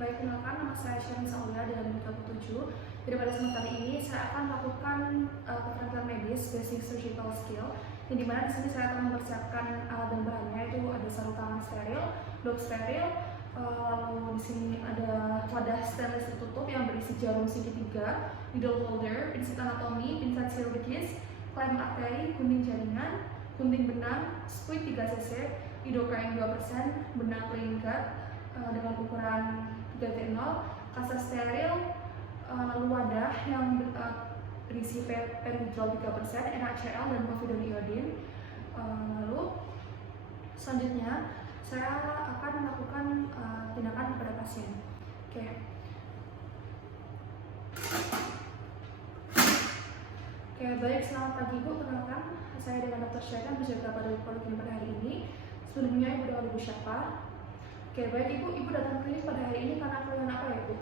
baik, kenalkan nama saya Sharon Saulia dengan NIM 37. Jadi pada kesempatan ini saya akan melakukan keterampilan medis basic surgical skill. Yang dimana di sini saya akan mempersiapkan alat dan bahannya, itu ada sarung tangan steril, dok steril, lalu di sini ada wadah stainless tertutup yang berisi jarum segitiga, needle holder, pinset anatomi, pinset chirurgis, klem arteri, gunting jaringan, gunting benang, squid 3 cc, lidocaine 2%, benang playing guard dengan ukuran 3T0, kasa steril, lalu wadah yang berisi peridrol 3%, NaCl dan povidone iodine. Lalu selanjutnya saya akan melakukan tindakan kepada pasien. Oke, baik, selamat pagi Ibu, perkenalkan saya dengan Dr. Syaitan, fisioterapeuta dari Poliklinik pada hari ini. Sebelumnya Ibu dengan Ibu siapa? Oke, baik Ibu datang klinik pada hari ini karena keluhan apa ya Ibu?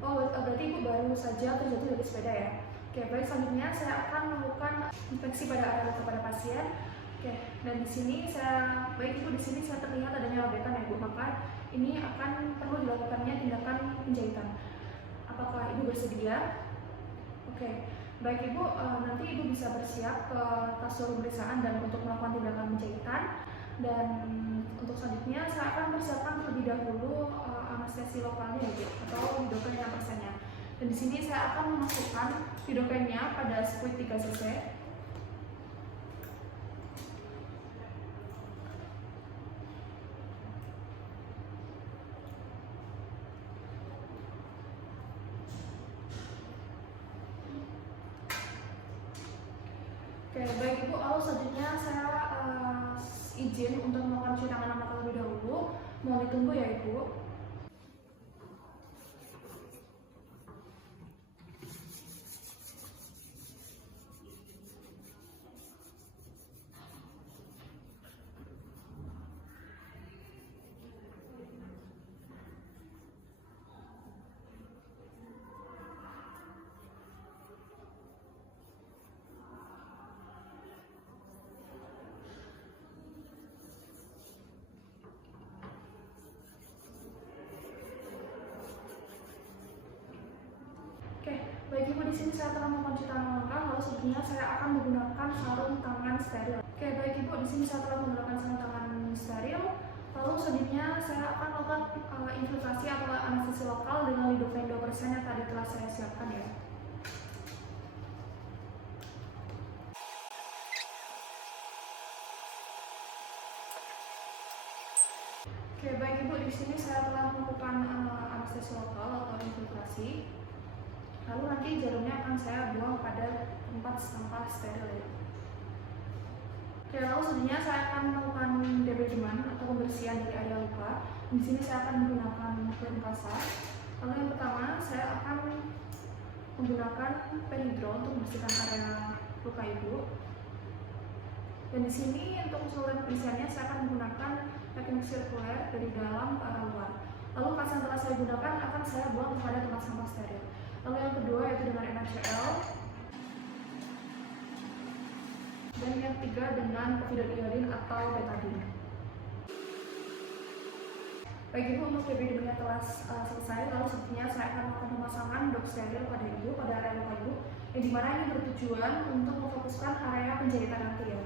Oh, berarti Ibu baru saja terjatuh dari sepeda ya? Oke, baik, selanjutnya saya akan melakukan inspeksi pada area luka pada pasien. Oke, dan di sini Ibu, di sini saya terlihat adanya labekan ya Ibu, maka ini akan perlu dilakukannya tindakan penjahitan. Apakah Ibu bersedia? Oke, baik Ibu, nanti Ibu bisa bersiap ke kasur pemeriksaan dan untuk melakukan tindakan penjahitan. Dan untuk selanjutnya saya akan persiapkan terlebih dahulu anestesi lokalnya ya Ibu, atau lidocaine 6%-nya. Dan di sini saya akan memasukkan lidocaine-nya pada squid 3 cc. Oke, baik Ibu, lalu selanjutnya saya izin untuk melakukan cuci tangan terlebih dahulu. Mohon ditunggu ya Ibu. Oke, baik Ibu, di sini saya telah melakukan cuci tangan lengkap, lalu selanjutnya saya akan menggunakan sarung tangan steril. Oke, baik Ibu, di sini saya telah menggunakan sarung tangan steril, lalu selanjutnya saya akan melakukan infiltrasi atau anestesi lokal dengan lidocaine 2% yang tadi telah saya siapkan ya. Oke, baik Ibu, di sini saya telah melakukan anestesi lokal atau infiltrasi. Lalu nanti jarumnya akan saya buang pada tempat sampah steril ya. Oke, lalu selanjutnya saya akan melakukan debridement atau pembersihan dari area luka. Di sini saya akan menggunakan klem kasar. Lalu yang pertama saya akan menggunakan peridrol untuk membersihkan area luka Ibu. Dan di sini untuk saluran pembersihannya saya akan menggunakan teknik sirkuler dari dalam ke arah luar. Lalu kas yang telah saya gunakan akan saya buang kepada tempat sampah steril. Lalu yang kedua yaitu dengan NaCl. Dan yang ketiga dengan povidone iodine atau betadine. Baik Ibu, untuk debridement telah selesai. Lalu selanjutnya saya akan melakukan pemasangan dok steril pada Ibu, pada area luka Ibu, yang dimana ini bertujuan untuk memfokuskan area penjahitan nanti ya.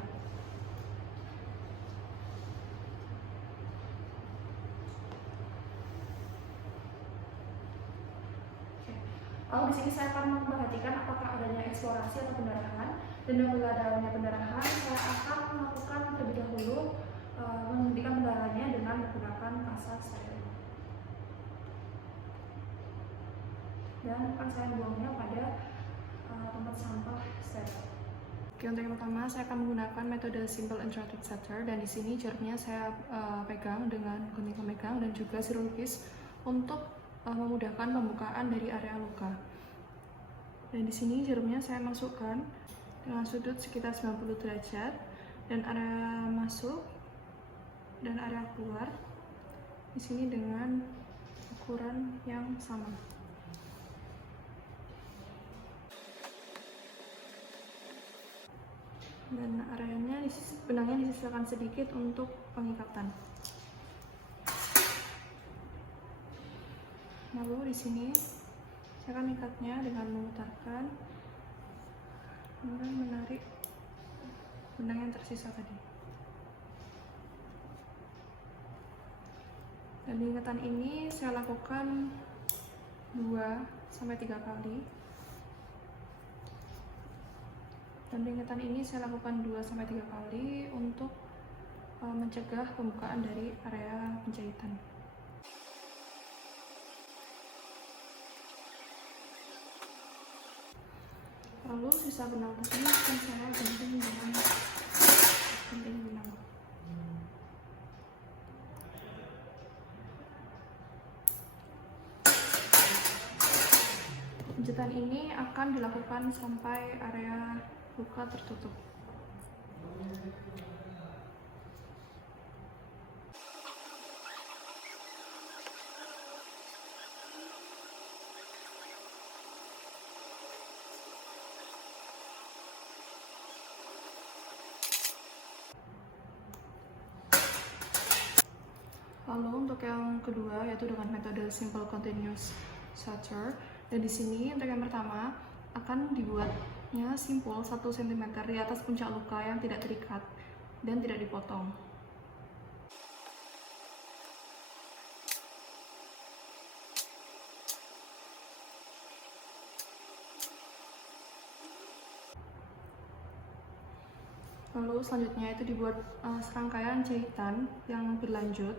Lalu di sini saya akan memperhatikan apakah adanya eksplorasi atau pendarahan, dan apabila adanya pendarahan, saya akan melakukan terlebih dahulu menghentikan pendarahannya dengan menggunakan kasa steril. Dan akan saya buangnya pada tempat sampah steril. Oke, untuk yang pertama saya akan menggunakan metode simple intratic setter, dan di sini jarumnya saya pegang dengan gunting pemegang dan juga chirurgis untuk memudahkan pembukaan dari area luka. Dan di sini jarumnya saya masukkan dengan sudut sekitar 90 derajat, dan area masuk dan area keluar di sini dengan ukuran yang sama. Dan areanya benangnya disisakan sedikit untuk pengikatan. Lalu di sini saya akan ikatnya dengan memutarkan dan menarik benang yang tersisa tadi. Dan di ikatan ini saya lakukan 2-3 kali. Dan di ikatan ini saya lakukan 2-3 kali untuk mencegah pembukaan dari area penjahitan. Lalu sisa benang tadi akan saya gunting dengan gunting benang. Penjahitan ini akan dilakukan sampai area luka tertutup. Lalu untuk yang kedua yaitu dengan metode simple continuous suture. Dan di sini untuk yang pertama akan dibuatnya simpul 1 cm di atas puncak luka yang tidak terikat dan tidak dipotong. Lalu selanjutnya itu dibuat serangkaian jahitan yang berlanjut.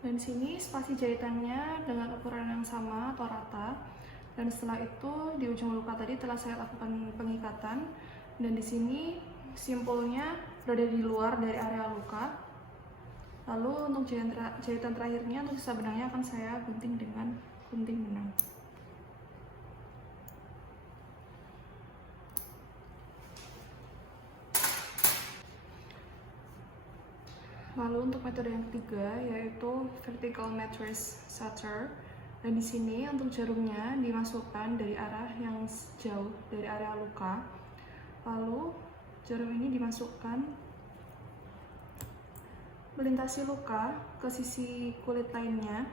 Dan di sini spasi jahitannya dengan ukuran yang sama atau rata. Dan setelah itu di ujung luka tadi telah saya lakukan pengikatan. Dan di sini simpulnya berada di luar dari area luka. Lalu untuk jahitan terakhirnya untuk sisa benangnya akan saya gunting dengan gunting benang. Lalu untuk metode yang ketiga yaitu vertical matrix suture. Dan di sini untuk jarumnya dimasukkan dari arah yang jauh dari area luka. Lalu jarum ini dimasukkan melintasi luka ke sisi kulit lainnya.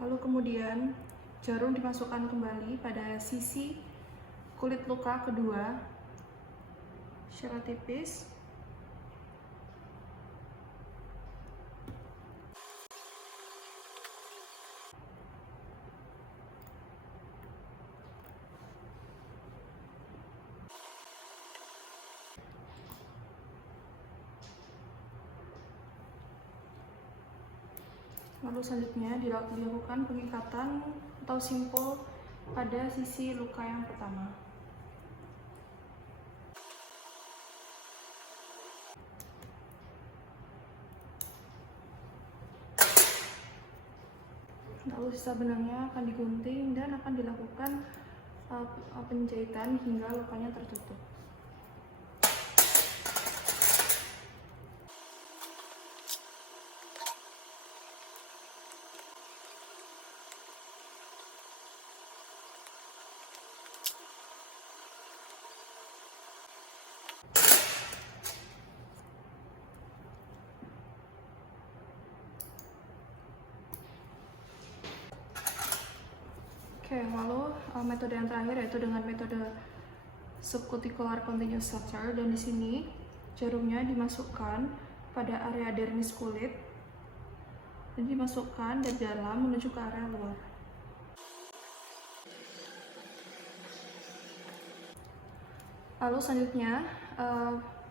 Lalu kemudian jarum dimasukkan kembali pada sisi kulit luka kedua secara tipis. Lalu selanjutnya dilakukan pengikatan atau simpul pada sisi luka yang pertama. Lalu sisa benangnya akan digunting dan akan dilakukan penjahitan hingga lukanya tertutup. Oke, lalu metode yang terakhir yaitu dengan metode subcuticular continuous suture. Dan di sini jarumnya dimasukkan pada area dermis kulit dan dimasukkan dari dalam menuju ke area luar. Lalu selanjutnya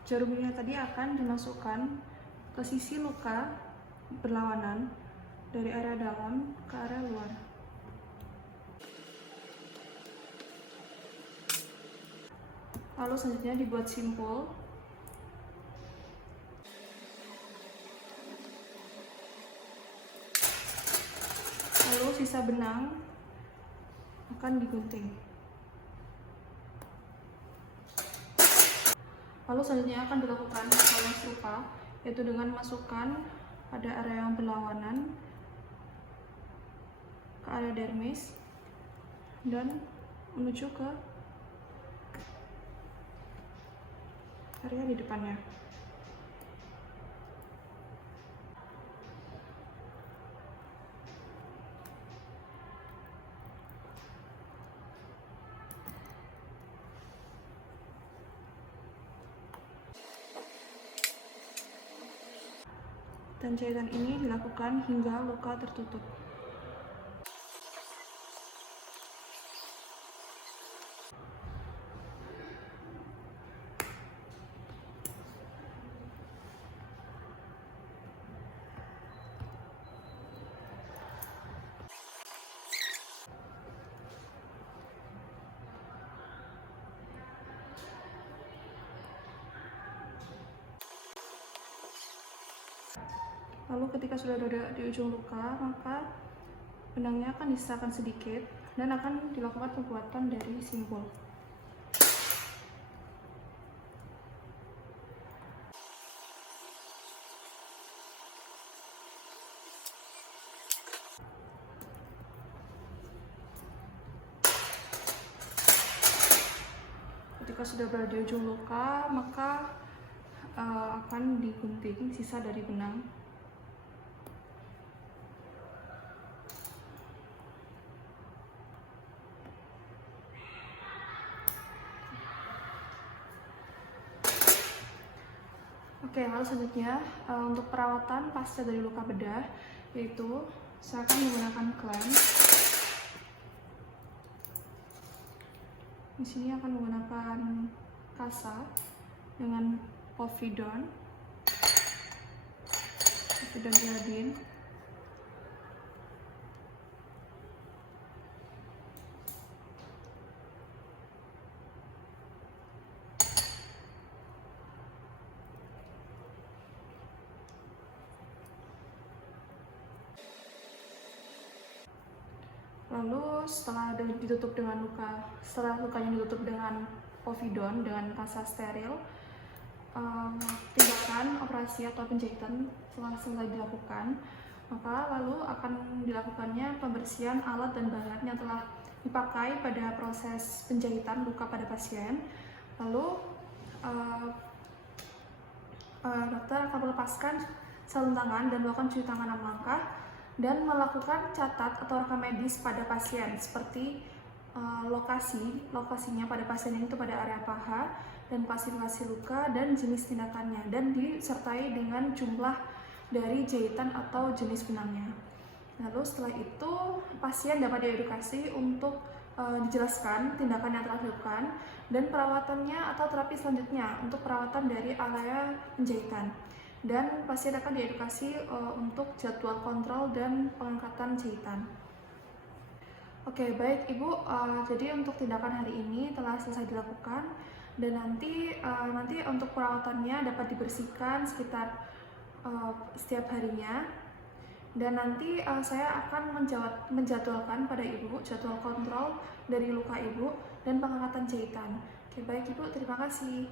jarumnya tadi akan dimasukkan ke sisi luka berlawanan dari area dalam ke area luar. Lalu selanjutnya dibuat simpul. Lalu sisa benang akan digunting. Lalu selanjutnya akan dilakukan hal yang serupa, yaitu dengan masukkan pada area yang berlawanan ke area dermis dan menuju ke area di depannya. Dan jahitan ini dilakukan hingga luka tertutup. Lalu ketika sudah ada di ujung luka, maka benangnya akan disisakan sedikit dan akan dilakukan pembuatan dari simpul. Ketika sudah berada di ujung luka, maka akan digunting sisa dari benang. Oke, lalu selanjutnya untuk perawatan pasca dari luka bedah, yaitu saya akan menggunakan klem. Di sini akan menggunakan kasa dengan povidone iodine. Lalu setelah ditutup dengan setelah lukanya ditutup dengan povidone dengan kasa steril, tindakan operasi atau penjahitan setelah selesai dilakukan, maka lalu akan dilakukannya pembersihan alat dan bahan yang telah dipakai pada proses penjahitan luka pada pasien. Lalu dokter akan melepaskan sarung tangan dan melakukan cuci tangan 6 langkah dan melakukan catat atau rekam medis pada pasien seperti lokasinya pada pasien itu pada area paha dan klasifikasi luka dan jenis tindakannya, dan disertai dengan jumlah dari jahitan atau jenis benangnya. Lalu setelah itu pasien dapat diedukasi untuk dijelaskan tindakan yang telah dilakukan dan perawatannya atau terapi selanjutnya untuk perawatan dari area penjahitan. Dan pasien akan diedukasi untuk jadwal kontrol dan pengangkatan jahitan. Oke, baik Ibu, jadi untuk tindakan hari ini telah selesai dilakukan, dan nanti untuk perawatannya dapat dibersihkan sekitar setiap harinya, dan nanti saya akan menjadwalkan pada Ibu jadwal kontrol dari luka Ibu dan pengangkatan jahitan. Oke, baik Ibu, terima kasih.